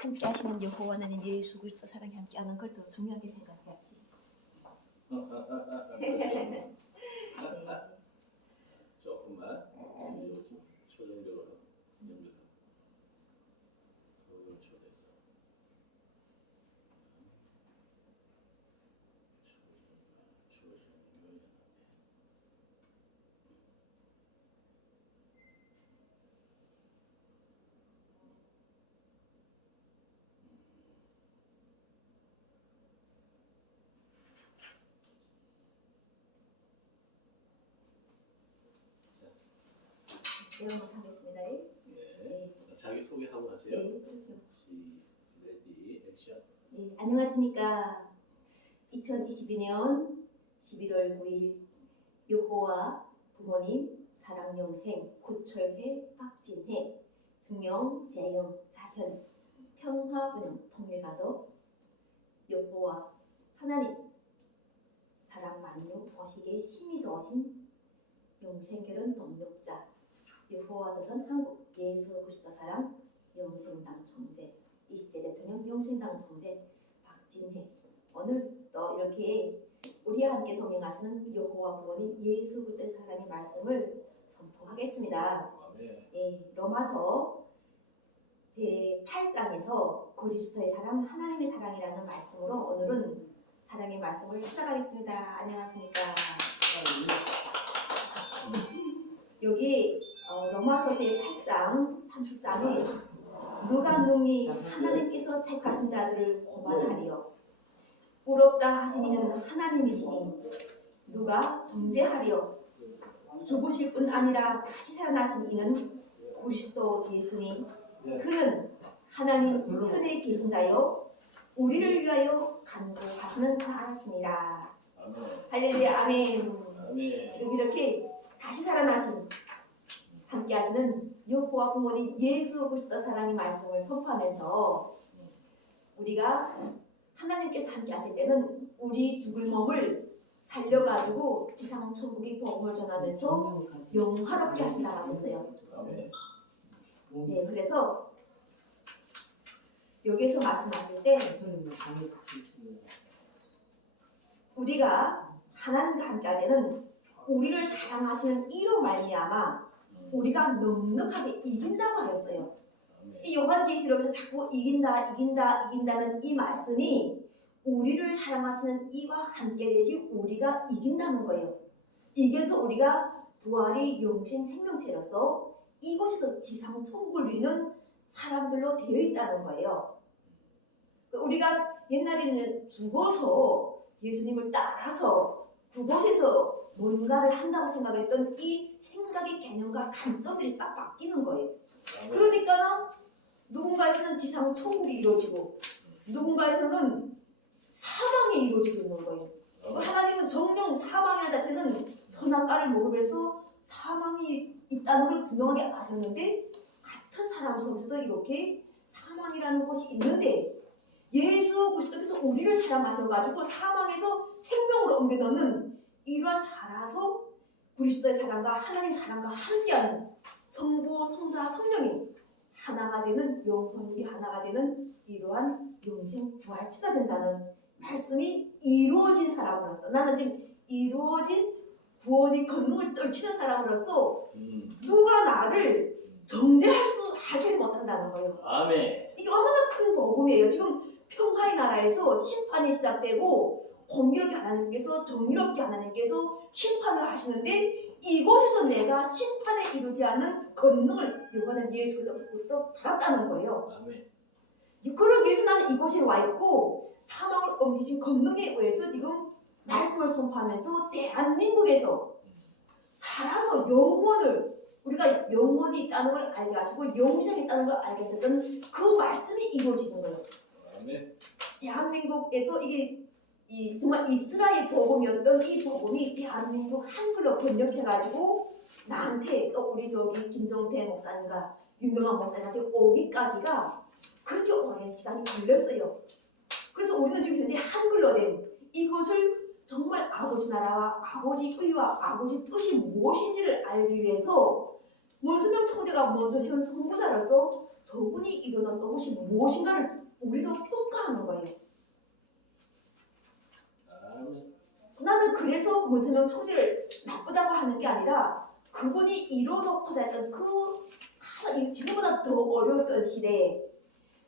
함께 하시는 여호와 하나님 예수 그리스도 사랑이 함께하는 걸 더 중요하게 생각해야지. 네. 조금만 초정적으로 연결하고 초대해서 초정연합. 이런 거 하겠습니다. 네. 자기 소개하고 하세요. 네, 그렇죠. 레디 액션. 네, 안녕하십니까. 2022년 11월 9일 여호와 부모님 사랑영생 고철회 박진혜 중령 재영 자현 평화분영 통일가족 여호와 하나님 사랑 만유 보시기에 심히 좋으신 영생결혼 동력자 여호와 조선 한국 예수 그리스도 사랑 영생당 총재 20대 대통령 영생당 총재 박진혜 오늘 또 이렇게 우리와 함께 동행하시는 여호와 부모님 예수 그리스도의 사랑의 말씀을 선포하겠습니다. 예, 로마서 제8장에서 그리스도의 사랑 하나님의 사랑이라는 말씀으로 오늘은 사랑의 말씀을 시작하겠습니다. 안녕하십니까. 여기 로마서 제8장 33에 누가 능히 하나님께서 택하신 자들을 고발하리요 부럽다 하신 이는 하나님이시니 누가 정죄하리요 죽으실 뿐 아니라 다시 살아나신 이는 그리스도 예수니 그는 하나님 우편에 계신 자요 우리를 위하여 간구하시는 자시니라. 할렐루야. 아멘. 지금 이렇게 다시 살아나신 함께 하시는 여호와 부모님 예수 그리스도 사랑의 말씀을 선포하면서 우리가 하나님께서 함께 하실 때는 우리 죽을 몸을 살려가지고 지상 천국의 복음을 전하면서 영화롭게 하신다고 하셨어요. 네, 그래서 여기서 말씀하실 때 우리가 하나님과 함께 할 때는 우리를 사랑하시는 이로 말미암아 우리가 넉넉하게 이긴다고 하였어요. 이 요한계시록에서 자꾸 이긴다는 이 말씀이 우리를 사랑하시는 이와 함께 되지 우리가 이긴다는 거예요. 이겨서 우리가 부활의 영생 생명체로서 이곳에서 지상 천국을 누리는 사람들로 되어 있다는 거예요. 우리가 옛날에는 죽어서 예수님을 따라서 그곳에서 뭔가를 한다고 생각했던 이 생각의 개념과 관점들이 싹 바뀌는 거예요. 그러니까 누군가에서는 지상 천국이 이루어지고 누군가에서는 사망이 이루어지고 있는 거예요. 하나님은 정령 사망이라는 자체는 선악과를 먹으면서 사망이 있다는 걸 분명하게 아셨는데 같은 사람 속에서도 이렇게 사망이라는 것이 있는데 예수 그리스도께서 우리를 사랑하셔가지고 사망에서 생명으로 옮겨 넣는 이러한 살아서 그리스도의 사랑과 하나님 사랑과 함께하는 성부, 성자, 성령이 하나가 되는 영혼이 하나가 되는 이러한 영생 부활체가 된다는 말씀이 이루어진 사람으로서 나는 지금 이루어진 구원의 권능을 떨치는 사람으로서 누가 나를 하지 못한다는 거예요. 아멘. 이게 얼마나 큰 복음이에요. 지금 평화의 나라에서 심판이 시작되고 공의롭게 하나님께서 정의롭게 하나님께서 심판을 하시는데 이곳에서 내가 심판에 이르지 않는 권능을 이번에 예수로부터 받았다는 거예요. 아멘. 그러기 위해서 나는 이곳에 와 있고 사망을 옮기신 권능에 의해서 지금 말씀을 선포하면서 대한민국에서 살아서 우리가 영원이 있다는 걸 알게 하시고 영생이 있다는 걸 알게 하셨던 그 말씀이 이루어지는 거예요. 아멘. 대한민국에서 이게 정말 이스라엘 복음이었던 이 복음이 대한민국 한글로 번역해가지고 나한테 또 우리 김정태 목사님과 윤동환 목사님한테 오기까지가 그렇게 오랜 시간이 걸렸어요. 그래서 우리는 지금 현재 한글로 된 이것을 정말 아버지 나라와 아버지 의와 아버지 뜻이 무엇인지를 알기 위해서 문수명 총재가 먼저 세운 선구자로서 저분이 이루어놨던 것이 무엇인가를 우리도 평가하는 거예요. 아멘. 나는 그래서 문세명 총재를 나쁘다고 하는 게 아니라 그분이 이뤄놓고자 했던 지금보다 더 어려웠던 시대에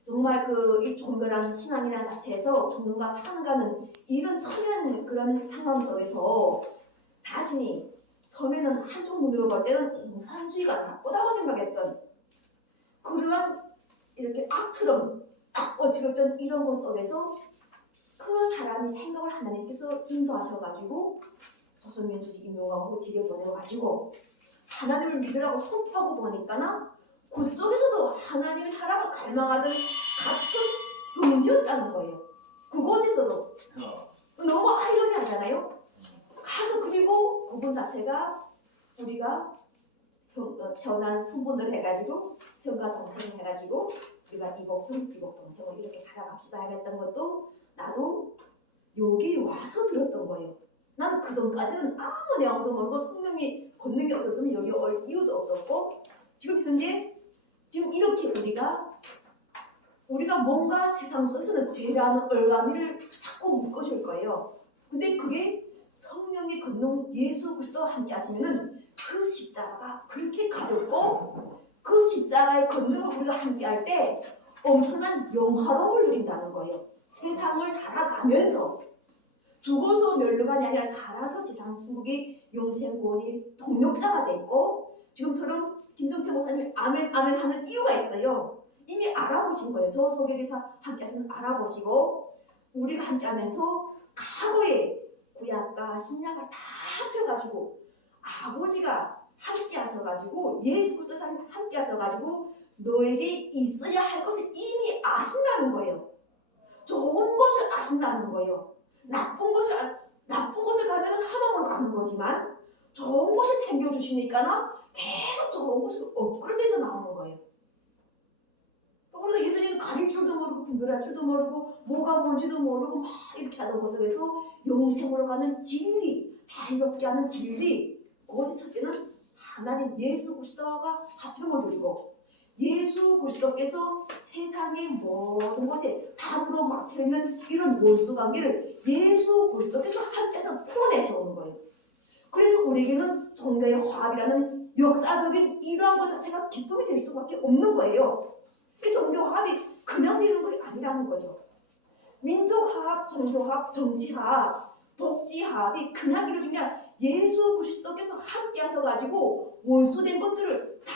정말 이 종교라는 신앙이라는 자체에서 죽는가 사는가는 이런 처한 그런 상황 속에서 자신이 처음에는 한쪽 눈으로 볼 때는 공산주의가 나쁘다고 생각했던 그러한 이렇게 악처럼 딱 어지럽던 이런 것 속에서 그 사람이 생각을 하나님께서 인도하셔가지고 조선민주주의 임명하고 뒤에 보내가지고 하나님을 믿으라고 선포하고 보니까는 그쪽에서도 하나님의 사람을 갈망하던 같은 형제였다는 거예요. 그곳에서도 너무 아이러니하잖아요. 가서 그리고 그분 자체가 우리가 태어난 순번을 해가지고 형과 동생을 해가지고 우리가 이복 동생을 이렇게 살아갑시다 했던 것도 나도 여기 와서 들었던 거예요. 나는 그 전까지는 아무 내용도 모르고 성령이 걷는 게 없었으면 여기 올 이유도 없었고 지금 현재 지금 이렇게 우리가 뭔가 세상 속에서는 죄라는 얼간이를 자꾸 묶어줄 거예요. 근데 그게 성령이 걷는 예수 그리스도와 함께 하시면은 그 십자가가 그렇게 가볍고 그 십자가의 걷는을 우리가 함께 할 때 엄청난 영화로움을 누린다는 거예요. 세상을 살아가면서 죽어서 멸류관이 아니라 살아서 지상천국의 영생구원이 동력자가 됐고 지금처럼 김정태 목사님이 아멘 아멘 하는 이유가 있어요. 이미 알아보신 거예요. 저 소개기사 함께 하시는 알아보시고 우리가 함께 하면서 과거의 구약과 신약을 다 합쳐가지고 아버지가 함께 하셔가지고 예수 그리스도 함께 하셔가지고 너에게 있어야 할 것을 이미 아신다는 거예요. 좋은 것을 아신다는 거예요. 나쁜 것을 가면 사망으로 가는 거지만 좋은 것을 챙겨주시니까 계속 좋은 것을 업그레이드해서 나오는 거예요. 우리가 예수님 가릴 줄도 모르고 분별할 줄도 모르고 뭐가 뭔지도 모르고 막 이렇게 하는 것 속에서 영생으로 가는 진리, 자유롭게 하는 진리 그것이 첫째는 하나님 예수 그리스도가 화평을 누리고 예수 그리스도께서 세상의 모든 것에 담으로 막혀있는 이런 원수관계를 예수 그리스도께서 함께해서 풀어내셔오는 거예요. 그래서 우리에게는 종교의 화합이라는 역사적인 이러한 것 자체가 기쁨이 될 수밖에 없는 거예요. 이 종교화합이 그냥 되는 것이 아니라는 거죠. 민족화합, 종교화합, 정치화합, 복지화합이 그냥 이루어지면 예수 그리스도께서 함께 하셔가지고 원수된 것들을 다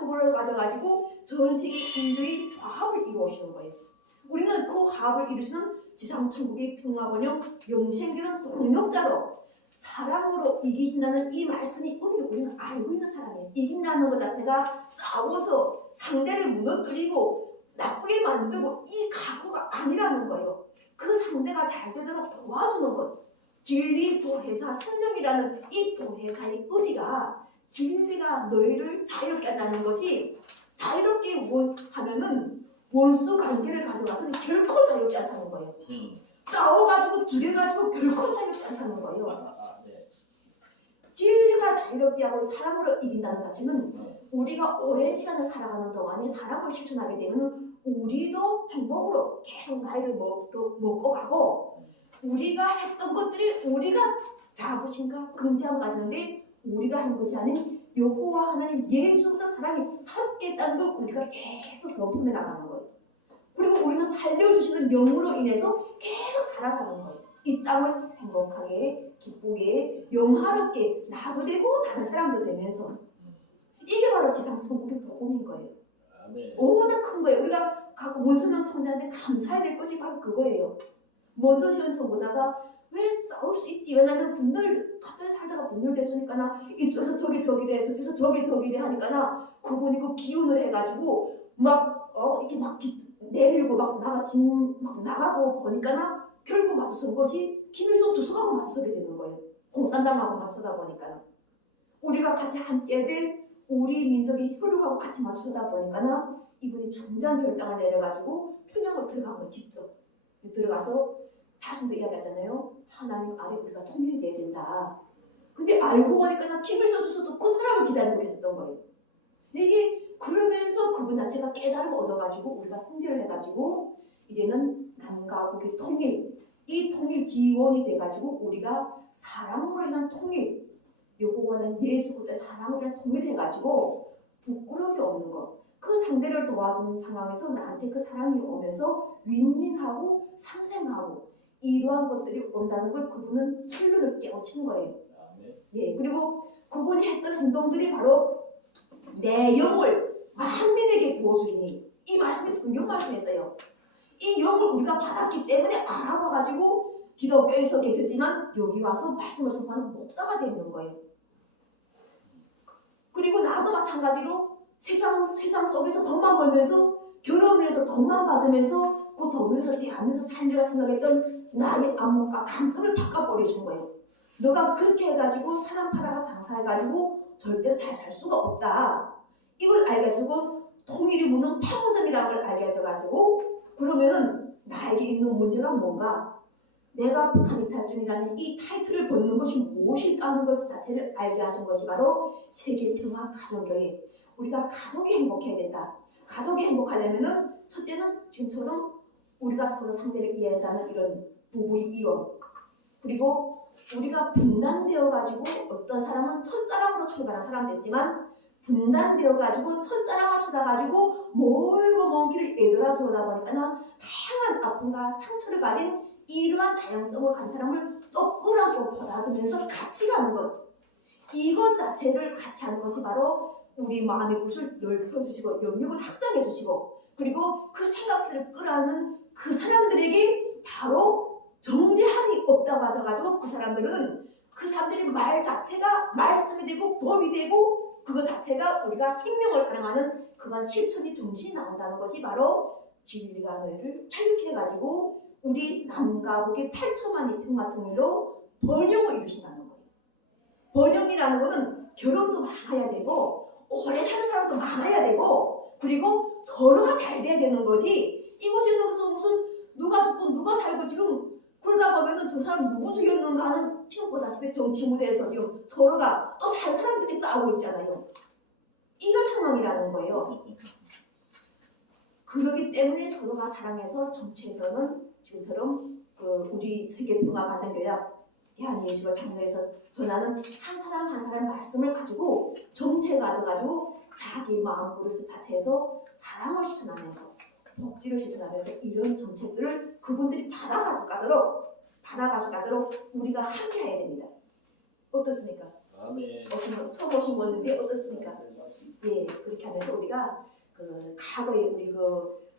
허물을 가져가지고 전 세계 인류의 화합을 이루어오시는 거예요. 우리는 그 화합을 이루시는 지상천국의 평화번영 영생기는 동력자로 사랑으로 이기신다는 이 말씀이 의미를 우리는 알고 있는 사람이에요. 이긴다는 것 자체가 싸워서 상대를 무너뜨리고 나쁘게 만들고 이 각오가 아니라는 거예요. 그 상대가 잘 되도록 도와주는 것. 진리 보혜사 성령이라는 이 보혜사의 의미가 진리가 너희를 자유롭게 한다는 것이 자유롭게 하면은 원수 관계를 가져가서는 결코 자유롭지 않다는 거예요. 싸워가지고 죽여가지고 결코 자유롭지 않다는 거예요. 진리가 자유롭게 하고 사랑으로 이긴다는 자체는 우리가 오랜 시간을 살아가는 동안에 사랑을 실천하게 되면 우리도 행복으로 계속 나이를 먹고 가고 우리가 했던 것들이 우리가 자부심과 긍지함을 가지는데 우리가 한 것이 아닌 여호와 하나님 예수 그리스도 사랑이 함께 있다는 걸 우리가 계속 경험해 나가는 거예요. 그리고 우리는 살려주시는 영으로 인해서 계속 살아가는 거예요. 이 땅을 행복하게 기쁘게 영화롭게 나도 되고 다른 사람도 되면서 이게 바로 지상천국의 복음인 거예요. 얼마나 큰 거예요. 우리가 각 문수명 청자한테 감사해야 될 것이 바로 그거예요. 먼저 시간 선고자가 왜 싸울 수 있지? 왜 나는 갑자기 살다가 분열됐으니까 나 이쪽에서 저기래 저쪽에서 저기래 하니까 나 그분이 그 기운을 해가지고 이렇게 막 내밀고 막 나가고 보니까 나 결국 맞서는 것이 김일성 주석하고 맞서게 되는 거예요. 공산당하고 맞서다 보니까 우리가 같이 함께 될 우리 민족의 혈육하고 같이 맞서다 보니까 이분이 중대한 결단을 내려가지고 평양을 들어간 거예요. 직접 들어가서 자신도 이야기하잖아요. 하나님 아래 우리가 통일이 돼야 된다. 근데 알고 보니까 김일성 주석도 그 사람을 기다리고 계셨던 거예요. 이게 그러면서 그분 자체가 깨달음을 얻어가지고 우리가 통제를 해가지고 이제는 남과 북의 통일, 이 통일 지원이 돼가지고 우리가 사랑으로 인한 통일, 여호와는 예수 그리스도의 사랑으로 인한 통일을 해가지고 부끄러움이 없는 것. 그 상대를 도와주는 상황에서 나한테 그 사랑이 오면서 윈윈하고 상생하고 이러한 것들이 온다는 걸 그분은 철륜을 깨우친 거예요. 예, 그리고 그분이 했던 행동들이 바로 내 영을 만민에게 부어주리니 이 말씀이 성경 말씀이었어요. 이 영을 우리가 받았기 때문에 알아봐가지고 기독교에서 계셨지만 여기 와서 말씀을 선포하는 목사가 되는 거예요. 그리고 나도 마찬가지로 세상 속에서 돈만 벌면서 결혼을 해서 돈만 받으면서 그 돈에서 대한민국 삶이라 생각했던 나의 안목과 감정을 바꿔버리신 거예요. 너가 그렇게 해가지고 사람 팔아가 장사해가지고 절대로 잘 살 수가 없다. 이걸 알게 해주고 통일이 무는 판문점이라는 걸 알게 해줘가지고 그러면은 나에게 있는 문제가 뭔가 내가 북한 이탈중이라는 이 타이틀을 벗는 것이 무엇일까 하는 것 자체를 알게 하신 것이 바로 세계평화 가정교회. 우리가 가족이 행복해야 된다. 가족이 행복하려면은 첫째는 지금처럼 우리가 서로 상대를 이해한다는 이런 부부의 이혼, 그리고 우리가 분단되어 가지고 어떤 사람은 첫사랑으로 출발한 사람도 있지만 분단되어 가지고 첫사랑을 찾아가지고 멀고 먼 길을 애돌아 들어오다 보니까 다양한 아픔과 상처를 가진 이러한 다양성을 가진 사람을 또 끌어고 받아들면서 같이 가는 것, 이것 자체를 같이 하는 것이 바로 우리 마음의 붓을 넓혀주시고 영역을 확장해주시고 그리고 그 생각들을 끌어안는 그 사람들에게 바로 정죄함이 없다고 하셔가지고 그 사람들이 말 자체가 말씀이 되고 법이 되고 그것 자체가 우리가 생명을 사랑하는 그런 실천이 정신이 나온다는 것이 바로 진리가 너희를 자유케 해가지고 우리 남과 북의 8천만의 평화통일로 번영을 이루신다는 거예요. 번영이라는 것은 결혼도 많아야 되고 오래 사는 사람도 많아야 되고 그리고 서로가 잘 돼야 되는 거지. 이곳에서 무슨 누가 죽고 누가 살고 지금 그러다 보면은 저 사람 누구 죽였는가 하는 지금 보다시피 정치 무대에서 지금 서로가 또 살 사람들이 싸우고 있잖아요. 이런 상황이라는 거예요. 그렇기 때문에 서로가 사랑해서 정치에서는 지금처럼 우리 세계평화가정교회 대한예수가 장로에서 전하는 한 사람 한 사람 말씀을 가지고 정체 가져가지고 자기 마음그릇 자체에서 사랑을 실천하면서 복지를 실천하면서 이런 정책들을 그분들이 받아가지고 가도록 우리가 함께 해야 됩니다. 어떻습니까? 처음 오신 분인데 어떻습니까? 예, 그렇게 하면서 우리가 과거에 우리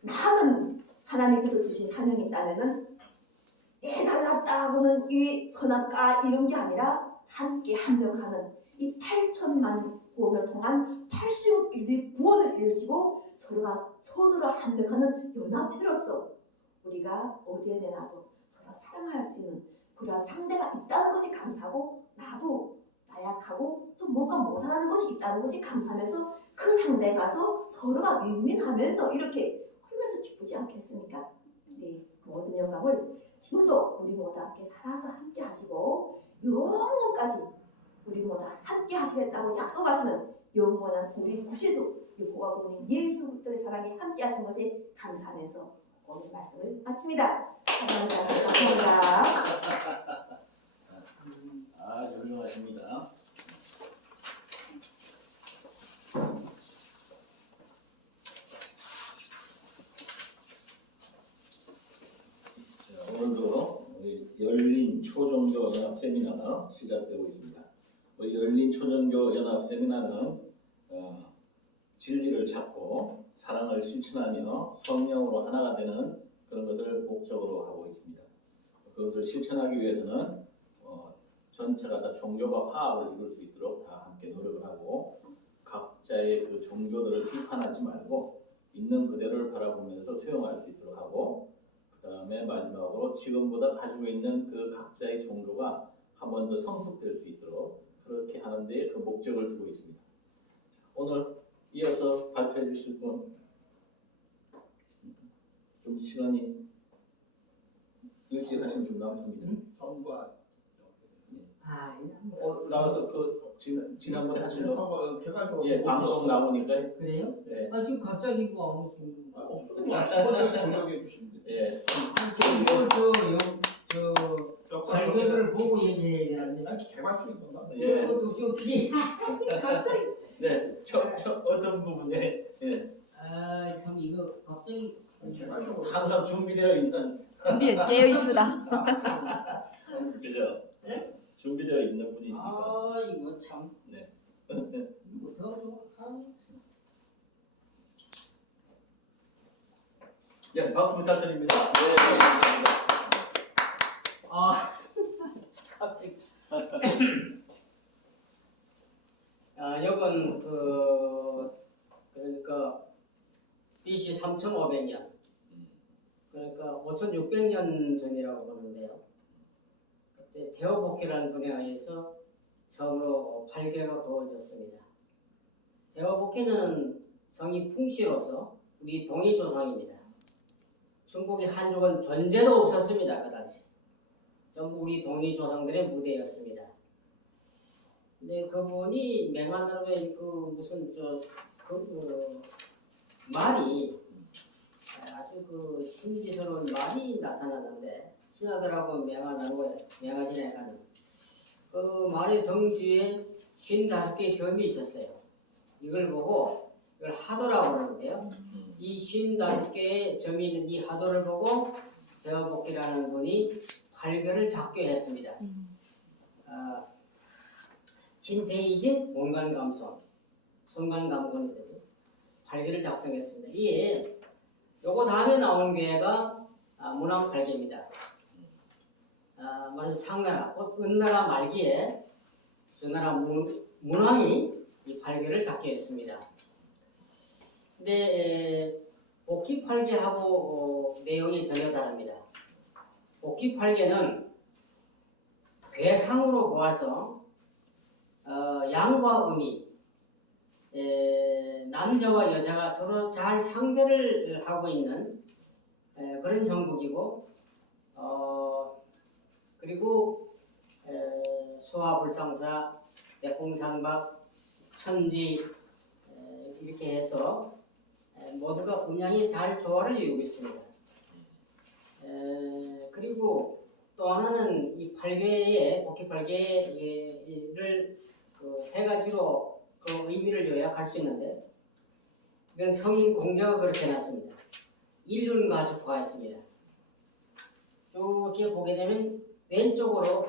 많은 하나님께서 주신 사명이 있다면은 내 잘났다고는 이 선악과 이런 게 아니라 함께 합력하는 이 8천만 구원을 통한 80억 구원을 이루시고 서로가 손으로 합력하는 연합체로서 우리가 어디에 내놔도 서로 사랑할 수 있는 그런 상대가 있다는 것이 감사하고 나도 나약하고 좀 뭔가 모자라는 것이 있다는 것이 감사하면서 그 상대에 가서 서로가 윈윈하면서 이렇게 그러면서 기쁘지 않겠습니까? 네, 모든 영광을 지금도 우리 모두 함께 살아서 함께 하시고 영원까지 우리 모두 함께 하시겠다고 약속하시는 영원한 우리 구세주 여호와 그분이 예수 그리스도의 사랑이 함께 하신 것에 감사하면서 오늘 말씀을 마칩니다. 감사합니다. 아주 훌륭하십니다. 오늘도 열린 초종교 연합 세미나가 시작되고 있습니다. 열린 초종교 연합 세미나는 진리를 찾고 사랑을 실천하며 성령으로 하나가 되는 그런 것을 목적으로 하고 있습니다. 그것을 실천하기 위해서는 전체가 다 종교가 화합을 이룰 수 있도록 다 함께 노력을 하고 각자의 그 종교들을 비판하지 말고 있는 그대로를 바라보면서 수용할 수 있도록 하고 그 다음에 마지막으로 지금보다 가지고 있는 그 각자의 종교가 한 번 더 성숙될 수 있도록 그렇게 하는 데 그 목적을 두고 있습니다. 오늘 이어서 발표해 주실 분 좀 시간이 일찍 하시면 좀 남습니다. 성과 나와서 그 지난번에 하신 거 거 개괄적으로 예 방송 나오니까 그래요? 예. 지금 갑자기 뭐 아무튼 없어도 기본적인 전적해 주시면 돼요. 예. 저 발표를 보고 얘기해야 되는데 난 개괄적인 건가? 예. 그것도 없이 어떻게 갑자기 네. 어떤 부분에 예. 참 이거 갑자기 개괄적으로 항상 준비되어 있는 준비되어 있으라. 그죠? 준비되어 있는 분이시니까. 이거 참 네. 이거 어떡하죠? 예, 박수 부탁드립니다. 네. 갑자기 이건 그러니까 BC 3,500년 그러니까 5,600년 전이라고 보는데요. 그때 데오보키라는 분에 의해서 처음으로 발개가 그어졌습니다. 데오보키는 성이 풍씨로서 우리 동이조상입니다. 중국의 한족은 존재도 없었습니다. 그 당시 전부 우리 동이조상들의 무대였습니다. 근데 그분이 맹하다로의 무슨 말이 아주 신비스러운 말이 나타나는데 신하들하고 맹하진에 가는 그 말의 덩지에 55개의 점이 있었어요. 이걸 보고 이걸 하도라고 그러는데요. 이 55개의 점이 있는 이 하도를 보고 데오보키라는 분이 발견을 작교했습니다. 진테이진 공간감성, 손간감건이 되죠. 발개를 작성했습니다. 이에 요거 다음에 나온 괴가 문왕발개입니다. 말하자면 상나라, 곧 은나라 말기에 주나라 문왕이 이 발개를 작성했습니다. 근데 복희팔개하고 내용이 전혀 다릅니다. 복희팔개는 괴상으로 보아서 양과 음이 남자와 여자가 서로 잘 상대를 하고 있는 그런 형국이고 그리고 수화불상사, 백공산박, 천지 이렇게 해서 모두가 분명히 잘 조화를 이루고 있습니다. 그리고 또 하나는 이 발개의 복희발개를 세 가지로 그 의미를 요약할 수 있는데 이건 성인 공자가 그렇게 해놨습니다. 일륜가죽화했습니다. 이렇게 보게 되면 왼쪽으로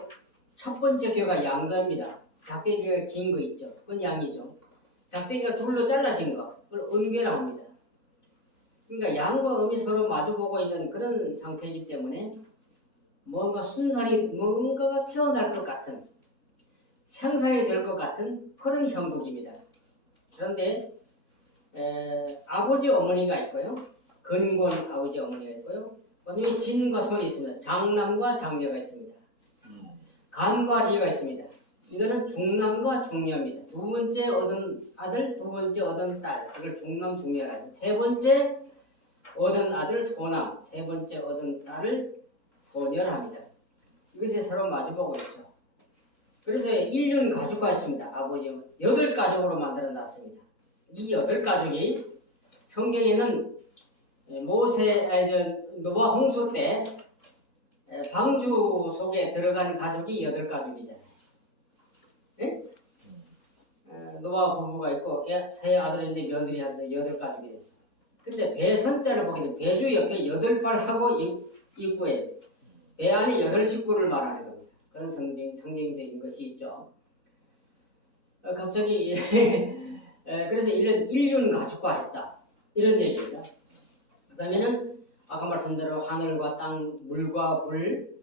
첫 번째 괴가 양가입니다. 작대기가 긴 거 있죠. 그건 양이죠. 작대기가 둘로 잘라진 거 그걸 음괴라고 합니다. 그러니까 양과 음이 서로 마주보고 있는 그런 상태이기 때문에 뭔가 순산이 뭔가가 태어날 것 같은 생산이 될 것 같은 그런 형국입니다. 그런데 아버지 어머니가 있고요. 근곤 아버지 어머니가 있고요. 그다음에 진과 손이 있습니다. 장남과 장녀가 있습니다. 간과 리가 있습니다. 이거는 중남과 중녀입니다. 두 번째 얻은 아들, 두 번째 얻은 딸. 이걸 중남 중녀라 하죠. 세 번째 얻은 아들 소남, 세 번째 얻은 딸을 소녀라 합니다. 이것이 서로 마주보고 있죠. 그래서 일륜 가족과 있습니다. 아버지 8가족으로 만들어 놨습니다. 이 8가족이 성경에는 노아 홍수 때 방주 속에 들어간 가족이 8가족이잖아요. 네? 노아 부부가 있고 세 아들인데 며느리 한테 8가족이 됐어요. 근데 배 선자를 보게 되면 배주 옆에 8발하고 입구에 배 안에 8식구를 말하는 겁니다. 그런 상징적인 것이 있죠. 갑자기 그래서 이런 인륜 가축화했다 이런 얘기입니다. 그다음에는 아까 말씀대로 하늘과 땅, 물과 불,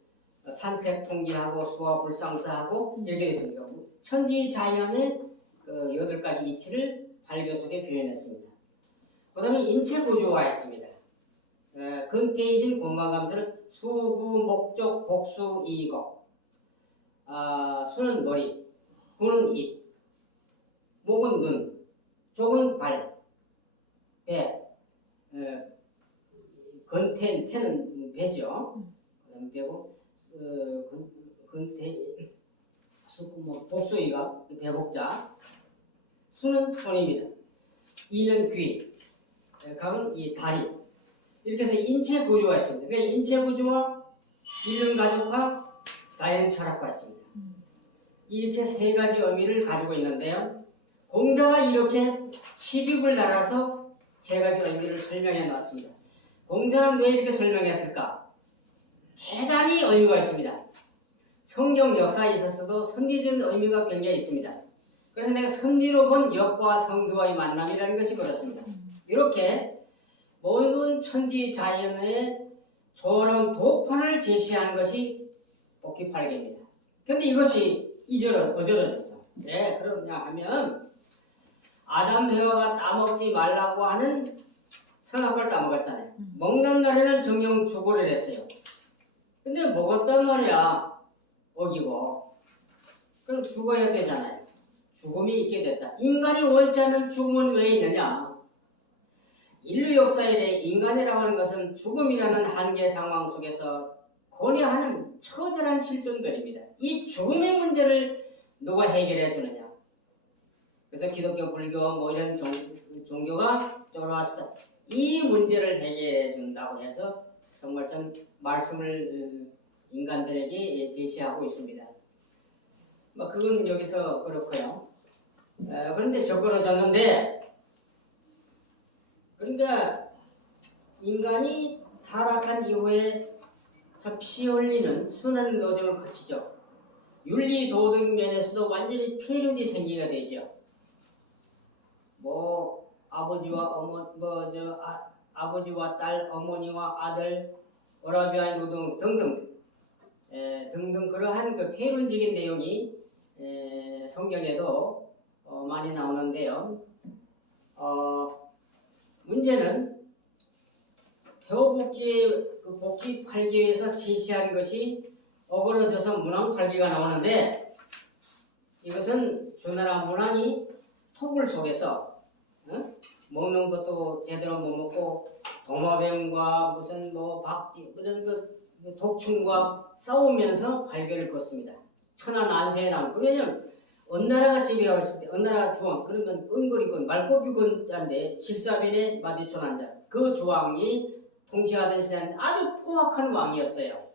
산택 통기하고 수와 불상사하고 이렇게 됐습니다. 천지 자연의 그 8가지 이치를 발교 속에 표현했습니다. 그다음에 인체 구조화했습니다. 근태이진 공간감서는 수구, 목적, 복수, 이거. 수는 머리, 구는 입, 목은 눈, 족은 발, 배, 태는 배죠. 그다음 배고 근태 복소이가 배복자, 수는 손입니다. 이는 귀, 각은 이 다리. 이렇게 해서 인체 구조가 있습니다. 그러니까 인체 구조와 인륜가족과 자연 철학과 있습니다. 이렇게 세 가지 의미를 가지고 있는데요. 공자가 이렇게 12을 달아서 세 가지 의미를 설명해 놨습니다. 공자는 왜 이렇게 설명했을까? 대단히 의미가 있습니다. 성경 역사에 있어서도 선리적인 의미가 굉장히 있습니다. 그래서 내가 선리로 본 역과 성수와의 만남이라는 것이 그렇습니다. 이렇게 모든 천지 자연의 조론 도판을 제시하는 것이 복귀팔계입니다. 그런데 이것이 어지러졌어. 왜 그러냐 하면 아담 해와가 따먹지 말라고 하는 선악과를 따먹었잖아요. 먹는 날에는 정령 죽으려 했어요. 근데 먹었단 말이야. 어기고. 그럼 죽어야 되잖아요. 죽음이 있게 됐다. 인간이 원치 않는 죽음은 왜 있느냐? 인류 역사에 대해 인간이라고 하는 것은 죽음이라는 한계 상황 속에서 고뇌하는 처절한 실존들입니다. 이 죽음의 문제를 누가 해결해 주느냐? 그래서 기독교, 불교 뭐 이런 종교가 쫄아왔다. 이 문제를 해결해 준다고 해서 정말 좀 말씀을 인간들에게 제시하고 있습니다. 뭐 그건 여기서 그렇고요. 그런데 적그러졌는데, 그러니까 인간이 타락한 이후에 피 흘리는 순환 과정을 거치죠. 윤리 도덕 면에서도 완전히 폐륜이 생기게 되죠. 뭐 아버지와 딸, 어머니와 아들, 어라비아의 노동 등등 그러한 그 폐륜적인 내용이 성경에도 많이 나오는데요. 문제는 태호복지의 그 복귀팔계에서 제시한 것이 어그러져서 문왕팔계가 나오는데, 이것은 주나라 문왕이 토굴 속에서 먹는 것도 제대로 못 먹고 도마뱀과 무슨 뭐 박쥐 그런 그 독충과 싸우면서 발견을 걷습니다. 천하난세에 나온. 왜냐면 어느 나라가 지배하고 있을 때, 어느 나라가 주왕, 그러면 은거리군 말고비군자인데 실사변에 마디촌한 자, 그 주왕이 통치하던 시대에 아주 포악한 왕이었어요.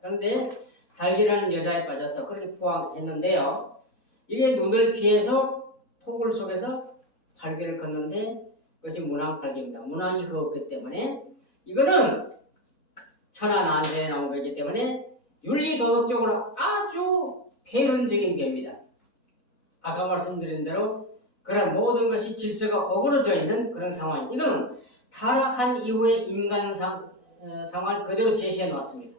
그런데 달기라는 여자에 빠져서 그렇게 포악했는데요. 이게 눈을 피해서 토굴 속에서 발견을 걷는데 그것이 문왕팔계입니다. 문왕이 그었기 때문에 이거는 천하난세에 나온 거기 때문에 윤리도덕적으로 아주 폐륜적인 배입니다. 아까 말씀드린 대로 그런 모든 것이 질서가 어그러져 있는 그런 상황입니다. 이거는 타락한 이후의 인간 상황을 그대로 제시해 놓았습니다.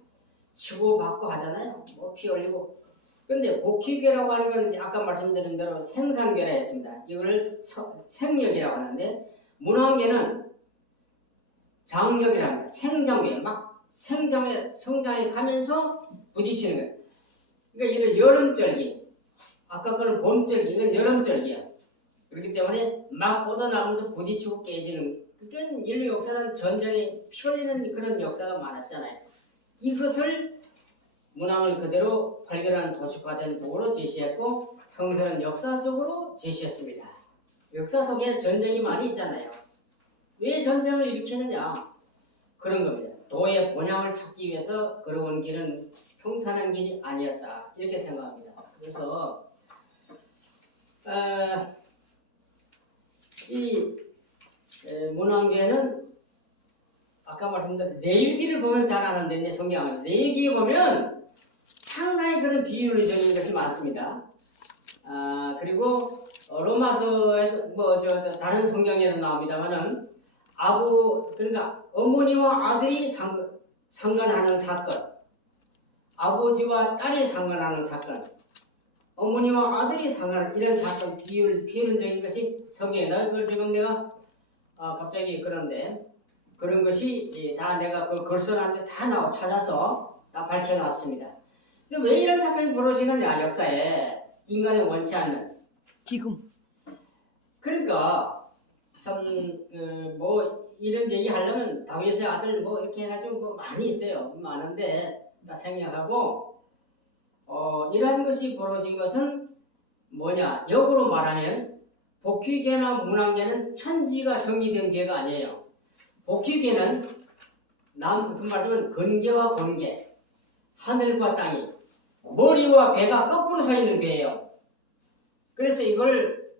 치고받고 하잖아요. 뭐 피 흘리고. 근데 복희계라고 하는 건 아까 말씀드린 대로 생산계라 했습니다. 이거를 생력이라고 하는데, 문왕계는 장력이라고 합니다. 생장계, 막 성장해 가면서 부딪히는 거예요. 그러니까 이런 여름절기, 아까 거는 봄절기, 이건 여름절기야. 그렇기 때문에 막 뻗어나가면서 부딪히고 깨지는, 그러니까 인류 역사는 전쟁에 피 흘리는 그런 역사가 많았잖아요. 이것을 문왕은 그대로 발견한 도식화된 도구로 제시했고, 성서는 역사 속으로 제시했습니다. 역사 속에 전쟁이 많이 있잖아요. 왜 전쟁을 일으키느냐? 그런 겁니다. 도의 본향을 찾기 위해서 걸어온 길은 평탄한 길이 아니었다. 이렇게 생각합니다. 그래서 이 문왕계는 아까 말씀드린 레위기를 보면 잘 아는데, 내 성경을 레위기에 보면 상당히 그런 비윤리적인 것이 많습니다. 그리고 로마서에 다른 성경에도 나옵니다만은 그러니까 어머니와 아들이 상관하는 사건, 아버지와 딸이 상관하는 사건, 어머니와 아들이 상관하는 이런 사건, 비윤리적인 것이 성경에 나와요. 그걸 지금 내가 갑자기 그런 것이 다 내가 그걸 걸쳐놨는데 다 찾아서 다 밝혀놨습니다. 근데 왜 이런 사건이 벌어지느냐, 역사에. 인간이 원치 않는. 지금. 그러니까, 이런 얘기 하려면 다윗의 아들 이렇게 해가지고 많이 있어요. 많은데, 다 생략하고, 이러한 것이 벌어진 것은 뭐냐? 역으로 말하면 복귀계나 문왕계는 천지가 정리된 계가 아니에요. 복귀계는 그 말하자면 근계와 권계, 하늘과 땅이 머리와 배가 거꾸로 서 있는 배예요. 그래서 이걸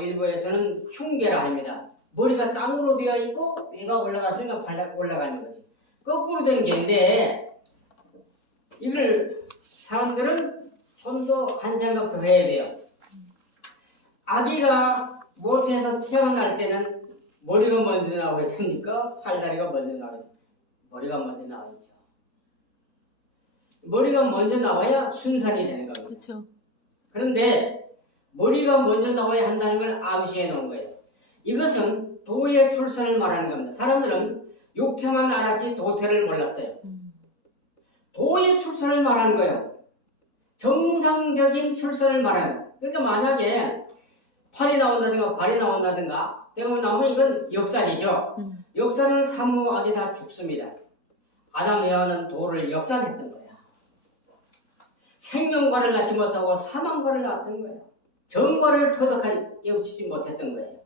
일부에서는 흉계라 합니다. 머리가 땅으로 되어 있고 배가 올라갔으니까 올라가는 거지. 거꾸로 된 개인데 이걸 사람들은 좀 더 한 생각 더 해야 돼요. 아기가 못해서 태어날 때는 머리가 먼저 나와야 됩니까? 팔다리가 먼저 나와야 됩니까? 머리가 먼저 나와야죠. 머리가 먼저 나와야 순산이 되는 겁니다. 그렇죠. 그런데 머리가 먼저 나와야 한다는 걸 암시해 놓은 거예요. 이것은 도의 출산을 말하는 겁니다. 사람들은 육태만 알았지 도태를 몰랐어요. 도의 출산을 말하는 거예요. 정상적인 출산을 말하는 거예요. 그러니까 만약에 팔이 나온다든가 발이 나온다든가 배가 나오면 이건 역산이죠. 역산은 사무하게 다 죽습니다. 아담 에와는 도를 역산했던 거야. 생명과를 낳지 못하고 사망과를 낳았던 거예요. 정과를 터득하지 깨우치지 못했던 거예요.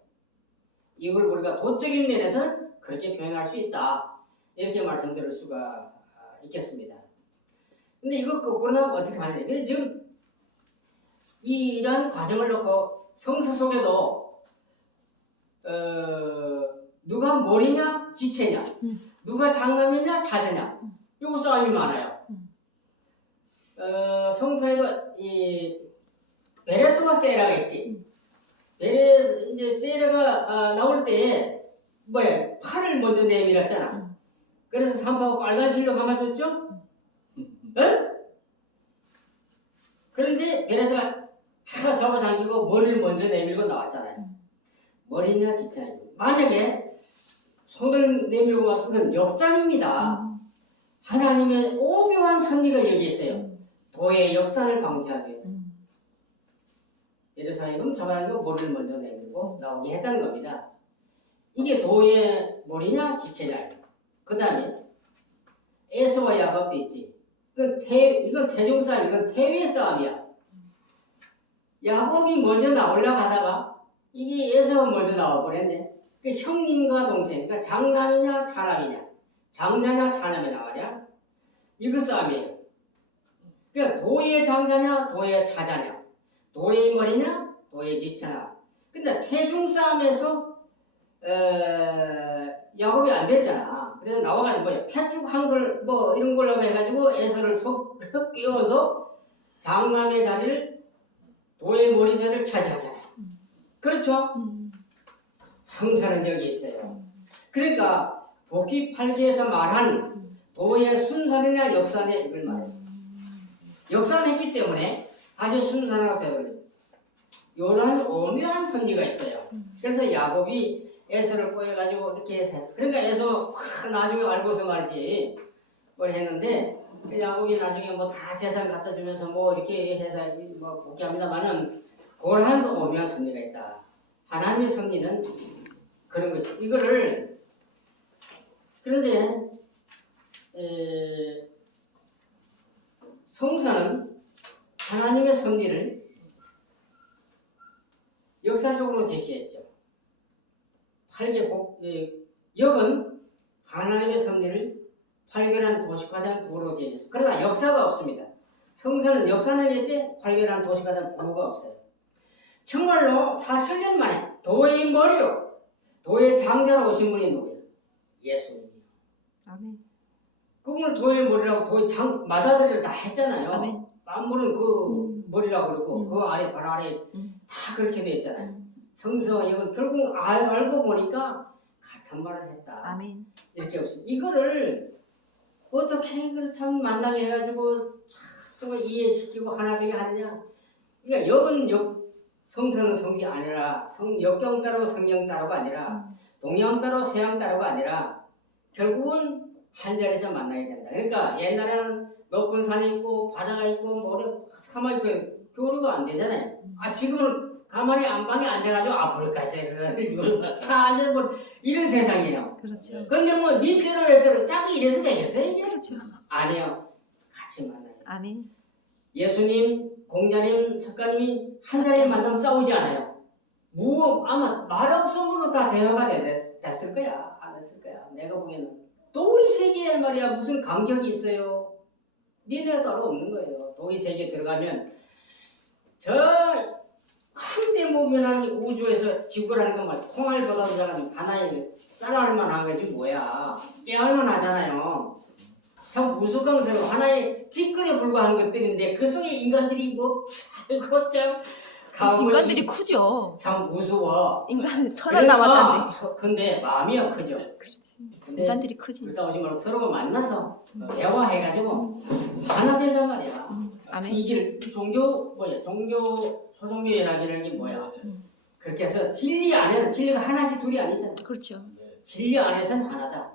이걸 우리가 도적인 면에서는 그렇게 표현할 수 있다. 이렇게 말씀드릴 수가 있겠습니다. 근데 이거 거꾸로 나면 어떻게 하느냐. 근데 지금 이런 과정을 놓고 성서 속에도 누가 머리냐 지체냐, 누가 장남이냐 자제냐, 요거 싸움이 많아요. 성서에도 이 베레스와 세라가 있지. 이제 세라가 나올 때 뭐야 팔을 먼저 내밀었잖아. 그래서 산파가 빨간 실로 감아줬죠. 응? 그런데 베레스가 차 잡아당기고 머리를 먼저 내밀고 나왔잖아요. 머리냐 지체냐. 만약에 손을 내밀고 이건 역산입니다. 하나님의 오묘한 섭리가 여기 있어요. 도의 역산을 방지하기 위해서. 베레스가 잡아당기고 머리를 먼저 내밀고 나오게 했다는 겁니다. 이게 도의 머리냐 지체냐. 그 다음에 에서와 야곱도 있지. 이건 태중 싸움, 이건 태위의 싸움이야. 야곱이 먼저 나오려고 하다가 이게 에서가 먼저 나와버렸네. 그 형님과 동생, 그러니까 장남이냐 차남이냐, 장자냐 차남이냐 말이야. 이거 싸움이에요. 그러니까 도의 장자냐 도의 차자냐, 도의 머리냐 도의 지체냐. 근데 태중 싸움에서 야곱이 안 됐잖아. 그래서 나와가지고 뭐야 팥죽 한글 뭐 이런 걸로 해가지고 에서를 속 끼워서 장남의 자리를 도의 머리 자리를 차지하잖아요. 그렇죠? 성사는 여기 있어요. 그러니까 복귀 8기에서 말한 도의 순산이냐 역산이냐 이걸 말했어요. 역산했기 때문에 아주 순산하고 되돌려. 이런 오묘한 선리가 있어요. 그래서 야곱이 에서를 꼬여가지고 이렇게 해서 그러니까 에서 나중에 알고서 말이지 뭘 했는데 야곱이 나중에 뭐 다 재산 갖다 주면서 뭐 이렇게 해서 뭐 복귀합니다만은 그런 오묘한 섭리가 있다. 하나님의 섭리는 그런 것이 이거를 그런데 성서는 하나님의 섭리를 역사적으로 제시했죠. 8개 역은 하나님의 섭리를 8개란 도식화된 부호로 제시했습니다. 그러나 역사가 없습니다. 성서는 역사는 있대 8개란 도식화된 부호가 없어요. 정말로 4,000년 만에 도의 머리로 도의 장자로 오신 분이 누구예요? 예수님이요. 아멘. 그분을 도의 머리라고 도의 장 마다들이를 다 했잖아요. 아멘. 만물은 그 머리라고 그러고 그 아래 발 아래 다 그렇게 돼 있잖아요. 성서 이건 결국 알고 보니까 같은 말을 했다. 아멘. 이렇게 없습니다. 이거를 어떻게 이걸 참 만나게 해가지고 서로 이해시키고 하나 되게 하느냐. 그러니까 역은 성서는 성지 아니라 역경 따르고 성경 따르고가 아니라 동양 따르고 서양 따르고가 아니라 결국은 한 자리에서 만나야 된다. 그러니까 옛날에는 높은 산이 있고 바다가 있고 모래 사막 있고 교류가 안 되잖아요. 지금은 가만히 안방에 앉아가지고 앞으로가 있어요. 다 앉아서 뭐 이런 세상이에요. 그렇죠. 근데 뭐 니대로 얘대로 자꾸 이래서 되겠어요? 이게? 그렇죠. 아니요. 같이 만나요. 아멘. 예수님, 공자님, 석가님이 한 자리에 만나면 싸우지 않아요. 아마 말없음으로 다 대화가 됐을 거야. 안 했을 거야. 내가 보기에는. 도의 세계에 말이야 무슨 간격이 있어요. 니네가 따로 없는 거예요. 도의 세계에 들어가면 저 황대무변한 우주에서 지구라는 건 말 콩알보다도 작은 하나의 쌀알만 한 거지 뭐야. 깨알만 하잖아요. 참 무수강스러워. 하나의 찌꺼기에 불과한 것들인데 그 속에 인간들이 뭐 아이고 참 인간들이 크죠. 참 무서워. 인간 천안 남았다는데. 근데 마음이야 크죠. 그렇지. 근데 인간들이 크지. 그 싸우지 말고 서로가 만나서 대화해가지고 하나 되자 말이야. 아멘. 이 길 종교 뭐야? 소종교 연합이라는 게 뭐야? 그렇게 해서 진리 안에는 진리가 하나지 둘이 아니잖아. 그렇죠. 진리 안에서는 하나다.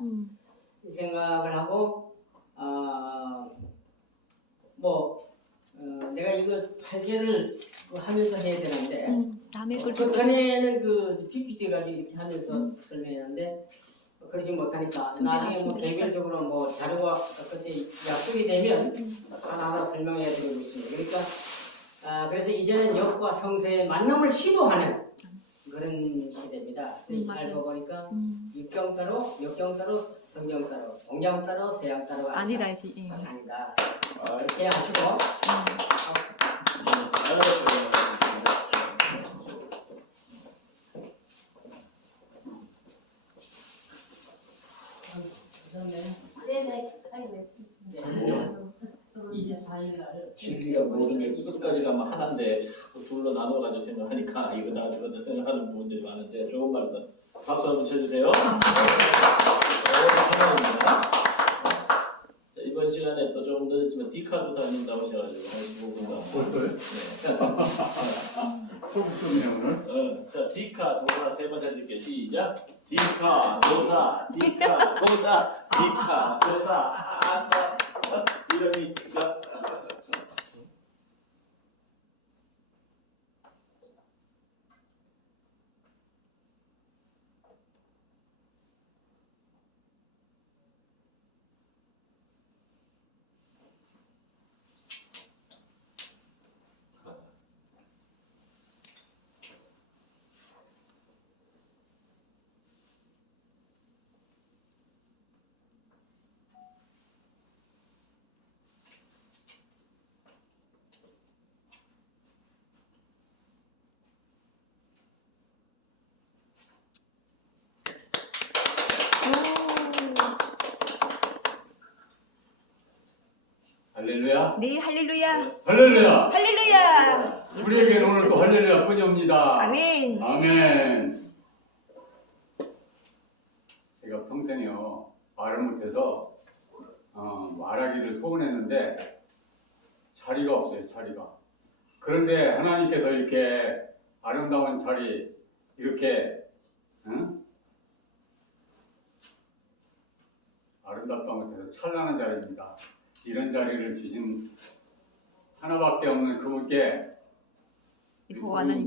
이 생각을 하고 내가 이거 8개를 하면서 해야 되는데 남의 걸 그 전에는 그 PPT 가지고 이렇게 하면서 설명했는데 그러지 못하니까 나중에 뭐 개별적으로 뭐 자료가 그때 약속이 되면 하나하나 설명해 드리고 있습니다. 그러니까 그래서 이제는 역과 성세의 만남을 시도하는 그런 시대입니다. 알고 보니까 육경 따로, 역경 따로, 성경 따로, 동양 따로, 서양 따로가 아니라지. 아니다. 이렇게 하시고 네네. 24일 날 진리가 모든 게 끝까지 가면 하나인데 자꾸 둘로 나눠가지고 생각하니까 이거다 저거다 생각하는 부분들이 많은데 좋은 말씀 박수 한번 쳐주세요. 감사합니다. 이번 시간에 또 조금 늦었지만 디카 도사님 나오셔가지고 한 15분간 뭘? 소극적이네 오늘. 자 디카 도사 세 번 해줄게. 시작. 디카 도사 디카 도사 디카 도사 아싸 이름이 디카. 할렐루야. 네, 할렐루야. 할렐루야. 할렐루야. 우리에게는 오늘 또 할렐루야 뿐입니다. 아멘. 아멘. 제가 평생에요 말을 못해서 말하기를 소원했는데 자리가 없어요. 자리가. 그런데 하나님께서 이렇게 아름다운 자리 이렇게 아름답다고 못해서 찬란한 자리입니다. 이런 자리를 주신 하나밖에 없는 그분께 여호와 하나님